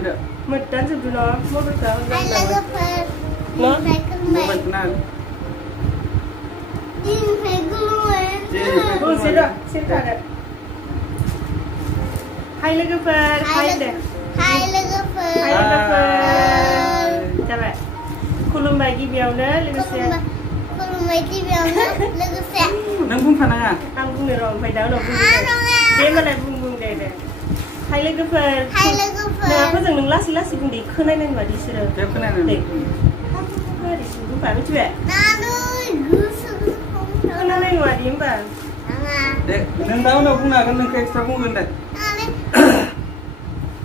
ada. Medan sebelum mobil kau. Hai logoper. No? Bukan kenal. Din pegulan. Oh, sudah. Sini ada. Hai logoper. Hai deh. Hai logoper. Hai logoper. Coba. Kulumbai गिबियावनो लोगोसे खुलुमबाय गिबियावनो लोगोसे Nang bukan आं बुंनो र' ओमफ्राय दा उनाव बुंदो दे होमबालाय बुं दे हाय लोगोफोर Hai logoper. नोंहाबो जों नों लासै बुं दे खोनानाय नङा बिसोरो Dia kenal. दे बुंबा मिथिबाय Nanu gusu. खोनानाय नङा दे होमबा Nana. Dek, nang tahu nak bunga kan nang ekstra bunga dek. Nani.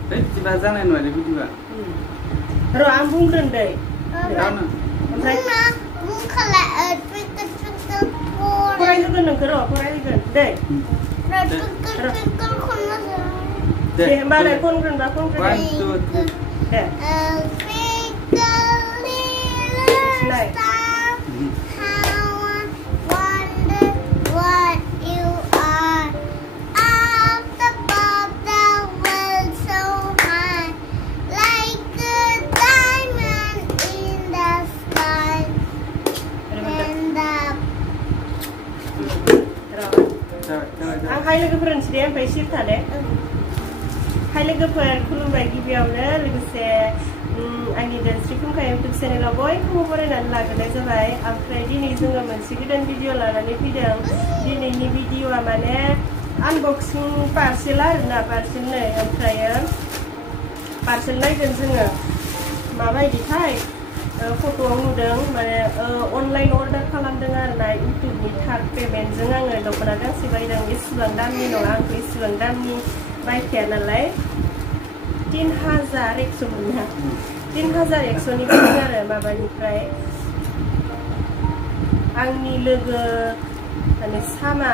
Dek, coba jangan nua dek juga. र' आं बुंग्रोन दे Tahu nak? ओमफ्राय Bunga bukanlah twinkle फरायहोगोन नोंखौ र' फरायहोगोन दे twinkle khunna दे होमबालाय खनग्रोनबा खनग्रोन 1, 2, 3. दे twinkle little star how I wonder what you are up above the world so high like a diamond in the sky and Coba. आं हाय लोगोफोर होनसै दे ओमफ्राय सिरि थादे हाय लोगोफोर खुलुमबाय गिबियावनो लोगोसे आंनि दोनस्रि फुंखा इउटुब चेनेलाव बयखौबो बरायनानै लाग्रोनाय जाबाय ओमफ्राय दिनै जोङो मोनसे गोदान भिडिअ लानानै फैदों दिनैनि भिडिअआ माने आनबक्सिं पार्सेल आरोना पार्सेल नै ओमफ्राय पार्सेल नायगोन जोङो माबायदिथाय फट'आव नुदों माने अनलाइन अर्डार खालामदों आरोना इउटुबनि थार्ड पेमेन्टजों आङो दख'ना गांसे बायदों इसेबां दामनि नङा आंथ' इसेबां दामनि बायखाया नालाय 3100 मोनना 3100नि बायदों आरो माबानिफ्राय आंनि लोगो माने सामा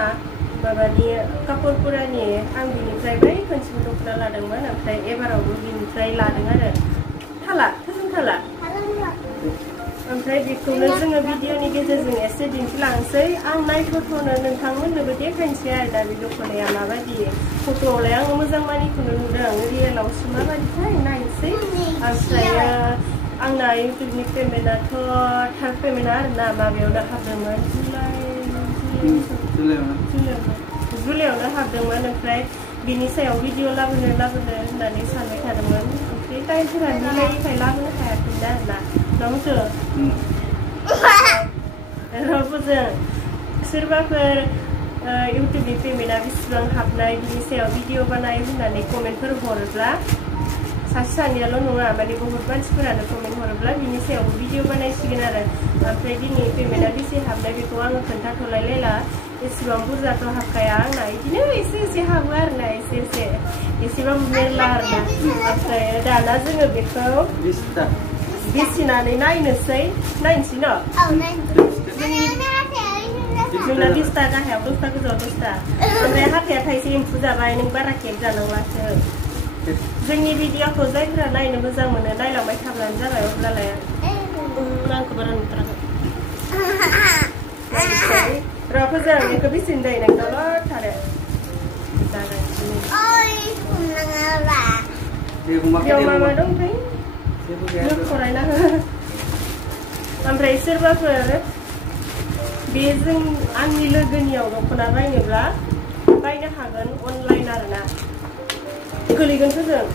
माबानि कापुरपुरानि आं बिनिफ्राय बै खनसेबो दख'ना लादोंमोन ओमफ्राय एबारावबो बिनिफ्राय लादों आरो थाला थाला ओमफ्राय बेखौनो जोङो भिडिअनि गेजेरजों एसे दिन्थिलांसै आं नायथ'नो नोंथांमोननोबो देखायनोसै आरो दा बे दख'नाया माबायदि फट'आवलाय आङो मोजां मानिखौनो नुदों रियेलावसो माबायदिथाय नायनोसै ओमफ्राय आंना इउटुबनि पेमेन्टआथ' थार्ड पेमेन्टआ आरोना माबायावनो हाबदोंमोन जुलाइआवनो हाबदोंमोन ओमफ्राय बिनि सायाव भिडिअ लाबोनो होननानै सानबाय थादोंमोन ओमफ्राय टाइमफोरा मिलायैखाय लाबोनो हायाखैमोन आरोना नंगौ रावबोजों सोरबाफोर इउटुबनि पेमेन्टआ बेसेबां हाबनाय बिनि सायाव भिडिअ बानाय होननानै कमेन्टफोर हरोब्ला सासे सानैयाल' नङा माने बहुत मानसिफोरानो कमेन्ट हरोब्ला बिनि सायावबो भिडिअ बानायसिगोन आरो ओमफ्राय दिनै पेमेन्टआ बेसे हाबनाय बेखौ आङो खोन्थाथ'लायला एसेबां बुरजाथ' हाबखाया आंना बिदिनो एसे हाबो आरोना एसेबां मेरला आरोना ओमफ्राय दाना जोङो बेखौ बिसिनानै नायनोसै न' जोंना 20ता गाहायाव 10ता गोजौआव 10ता ओमफ्राय हाथाया थाइसे एम्फौ जाबाय नों बारा केक जानांलासो जोंनि भिडिअखौ जायफोरा नायनो मोजां मोनो नायलांबाय थाब्लानो जाबाय अब्लालाय आंखौ बारा नुथाराखै र'फोरजों बेखौ बेसेन दै नोंनावल' थारो बेयाव मा दं ओमफ्राय फरायना हो ओमफ्राय सोरबाफोर बे जों आंनि लोगोनियाव दख'ना बायनोब्ला बायनो हागोन अनलाइन आरोना गोलैगोनथ' जों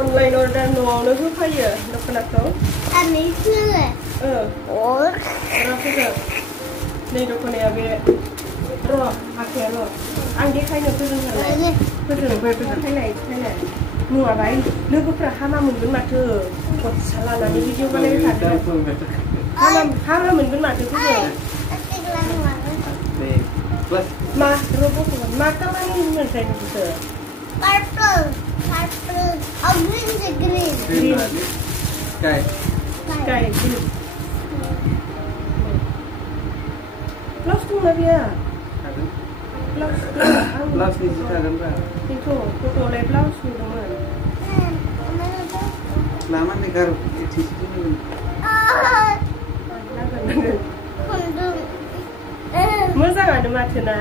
अनलाइन अर्डार न'आवनो होफायो दख'नाखौ नै दख'नाया बे र' आखाया र' आं देखायनो फोजोंनाय नङाबा लोगोफ्रा हामा मोनगोन माथो खरसा लानानै भिडिअ बानायबाय थादों हामा मोनगोन माथो फोजों मा र'बखौमोन मा कालारनि मोनथाय बिदिखौ Purple. Oh, green is green. Sky. Green. Blouse dong dia. Blouse ni kita kan pak? Itu, foto oleh blouse ni dong. Lama nih kar di situ nih. Moजां आनो माथो ना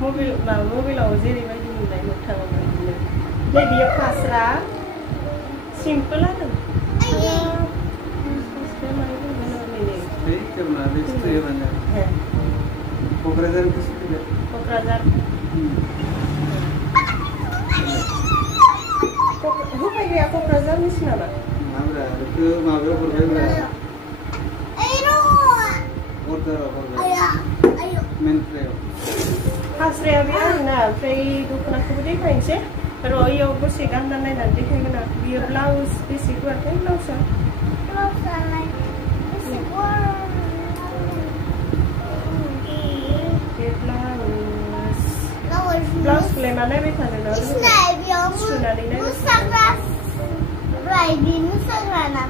मबाइलाव जेरैबायदि नुनाय मोगथाङाव बिदिनो Jadi dia pasrah, simple aja. Karena itu ya banyak. Pokrajar itu sudah. Pokrajar. Bukan dia pokrajar ni siapa? Mabra, itu mabra berbeda. Ayo. Pokrajar. Ayo. Mentreo. Hasria biar na, free dukun aku beri kain sih. Pero iyo bersih kan dan lain nanti kayak gimana? Biar blouse basic buat kain blouse. Blouse lain. Basic buat. Blouse mana beta ada? Snack yang musagras, riding musagrana.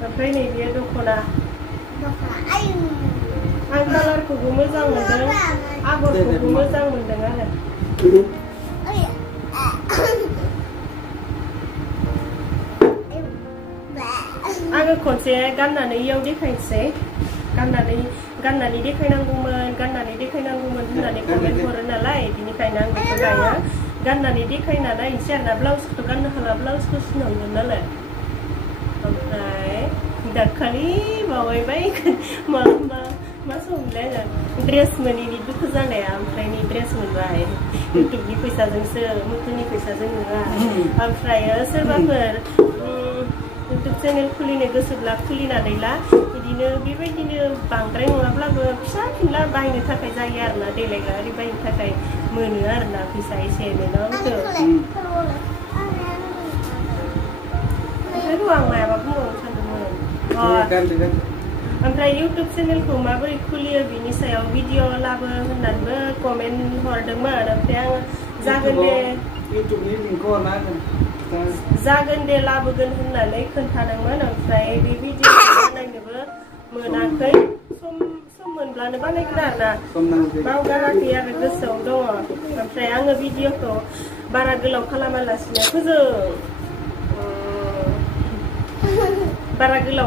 Tapi ini dia dokona. Ayo. Ang color ko gumuzang mendeng, agor ko gumuzang mendeng ada. Ayo. Ang konse ganna ni yaudi kainse, ganna ni dekainanggumen hoननानै comment हरो नालाय बिनिखायनो आं बेखौ गायो गाननानै देखायनानै इन्सियारना ब्लाउसखौ गाननो हाला ब्लाउसखौ सुनांगोन नालाय ओमफ्राय दाखालि बावैबाय मा समलाय ड्रेस मोनैनि दुखु जानाया ओमफ्राय नि ड्रेस मोनबाय इउटुबनि फैसाजोंसो मुथुनि फैसाजों नङा ओमफ्राय सोरबाफोर इउटुब चेनेल खुलिनो गोसोब्ला खुलिनानै ला बिदिनो बेबायदिनो बांद्राय नङाब्लाबो फिसा फिनला बाहायनो थाखाय जायो आरोना देलायग्रा ओरै बायनो थाखाय मोनो आरोना फैसा एसे एनै ना बेखौ आं मायाबा बुंबावनो सानदोंमोन ओमफ्राय इउटुब चेनेलखौ माबोरै खुलियो बिनि सायाव भिडिअ लाबो होननानैबो कमेन्ट हरदोंमोन ओमफ्राय आं जागोन दे इउटुबनि लिंकखौ हरना होगोन जागोन दे लाबोगोन होननानै खोन्थादोंमोन ओमफ्राय बे भिडिअ बानायनोबो मोनाखै सम मोनब्लानो बानायगोन आरोना बावगाराखै आरो गोसोआव दङ ओमफ्राय आङो भिडिअखौ बारा गोलाव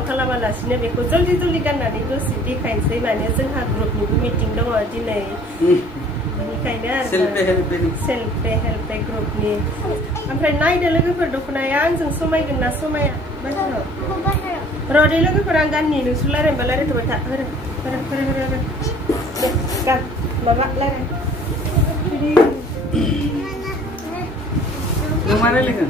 खालामालासिनो बेखौ जल्दि गाननानै दसे देखायनोसै माने जोंहा ग्रुपनिबो मिटिं दङ दिनै बेनिखायनो आरो सेल्फ हेल्प ग्रुपनि ओमफ्राय नायदो लोगोफोर दख'नाया आंजों समायगोन ना समाया बाहेराव र'दै लोगोफोर आं गाननि नोंसोर रायज्लायनोबा रायज्लायथ'बाय था दे गान माबा रायज्लाय नों मा रायज्लायगोन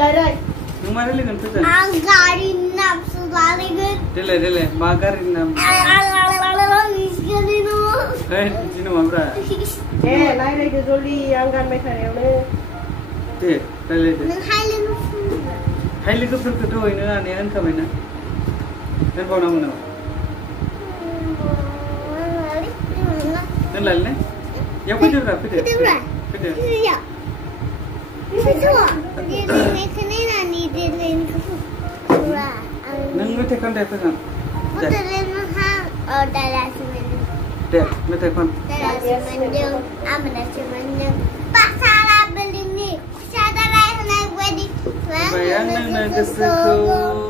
रायज्लाय नों मा रायज्लायगोन फैगोन आं गारिनि नामसो रायज्लायगोन देलाय मा गारिनि नाम बिदि नङाब्रा दे रायज्लायदो जल्दि आं गानबाय थानायावनो दे रायज्लायदो नों हाय लोगोफोरखौ दहायनो आनैया होनखाबायना होनबावनांगौ नामा होनलायलै याव फैदोब्रा फैदो नों मेथाइ खनदो फैगोन दे मेथाइ खन bayang nang gosoku